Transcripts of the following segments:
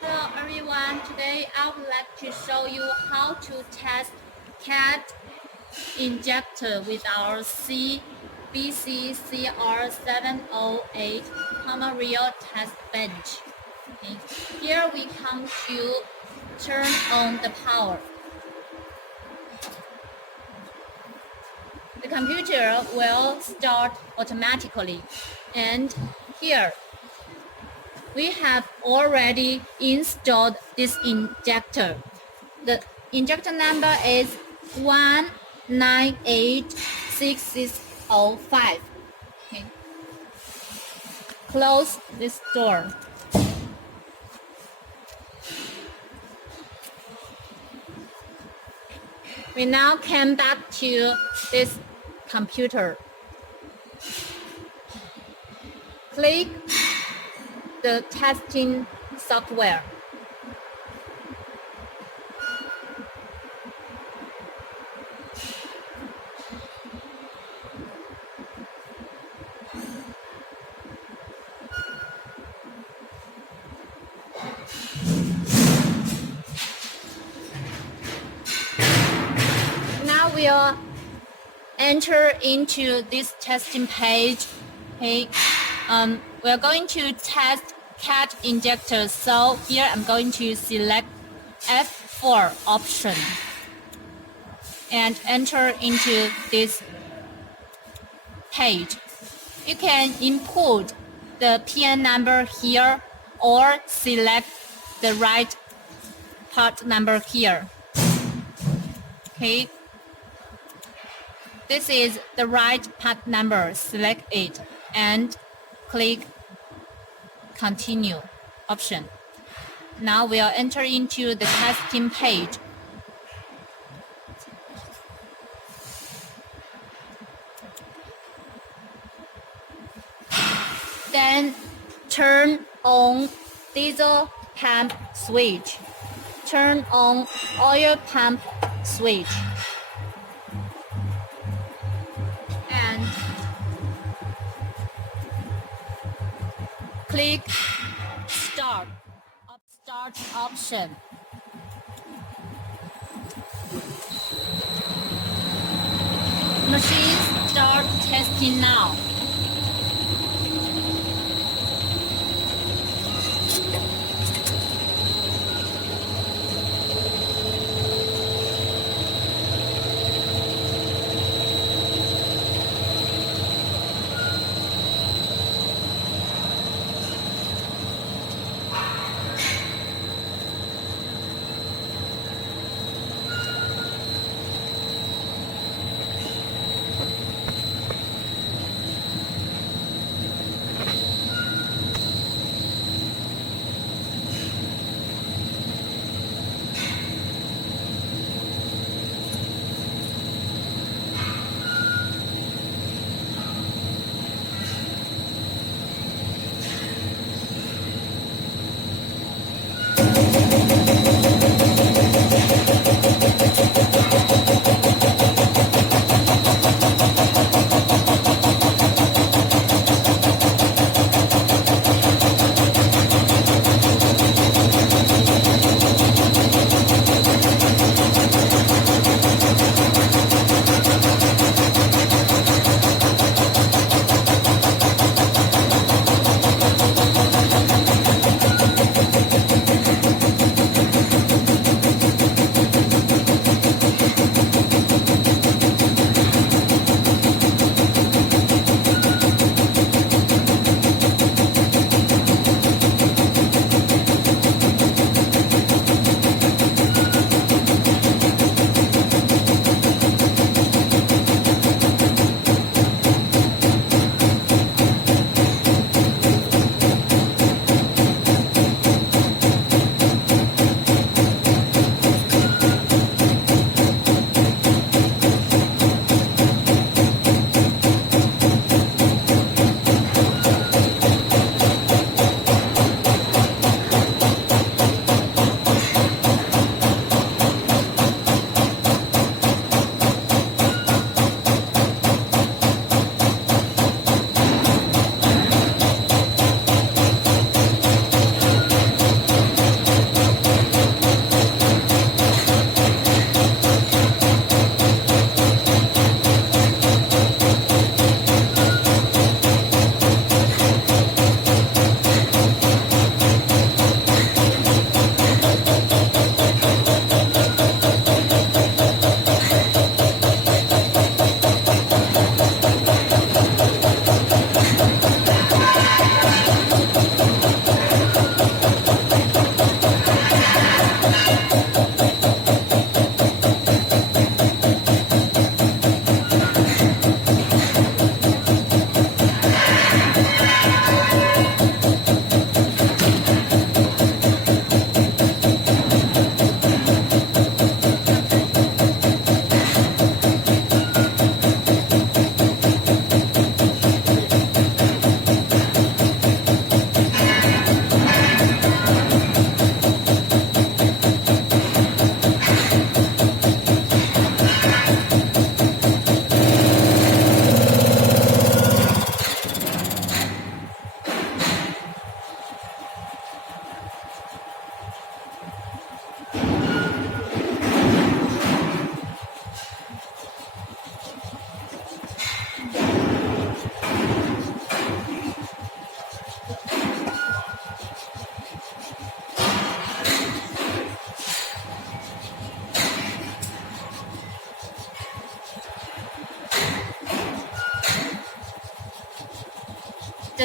Hello everyone, today I would like to show you how to test CAD injector with our BC-CR708 hammer reel test bench. Okay. Here we come to turn on the power. The computer will start automatically, and here we have already installed this injector. The injector number is 1986605. Okay. Close this door. We now come back to this computer. Click the testing software. Now we'll enter into this testing page. Okay. We're going to test CAD injectors. So here I'm going to select F4 option and enter into this page. You can input the PN number here or select the right part number here. Okay. This is the right part number. Select it and click Continue option. Now we'll enter into the testing page. Then turn on diesel pump switch. Turn on oil pump switch. And click Start option. Machine start testing now.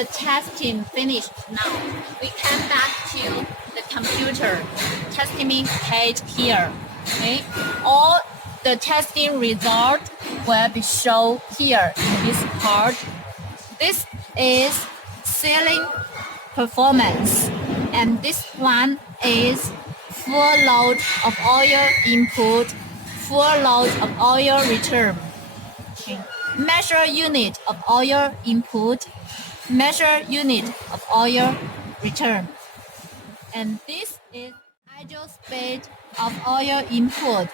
the testing finished now, we come back to the computer testing page here. Okay, all the testing result will be shown here in this part. This is sealing performance, and this one is full load of oil input, full load of oil return. Okay. Measure unit of oil input, measure unit of oil return. And this is ideal speed of oil input.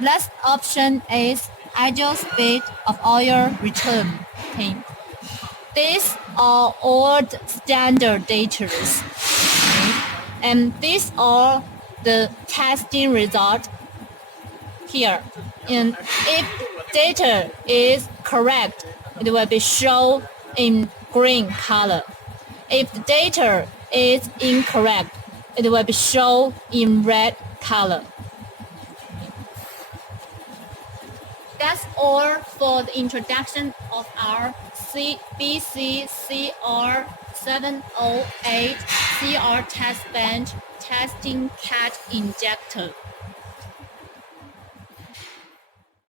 Last option is ideal speed of oil return. Okay. These are all the standard data. Okay. And these are the testing result here. And if data is correct, it will be shown in green color. If the data is incorrect, it will be shown in red color. That's all for the introduction of our BC-CR708 CR test bench testing CAD injector.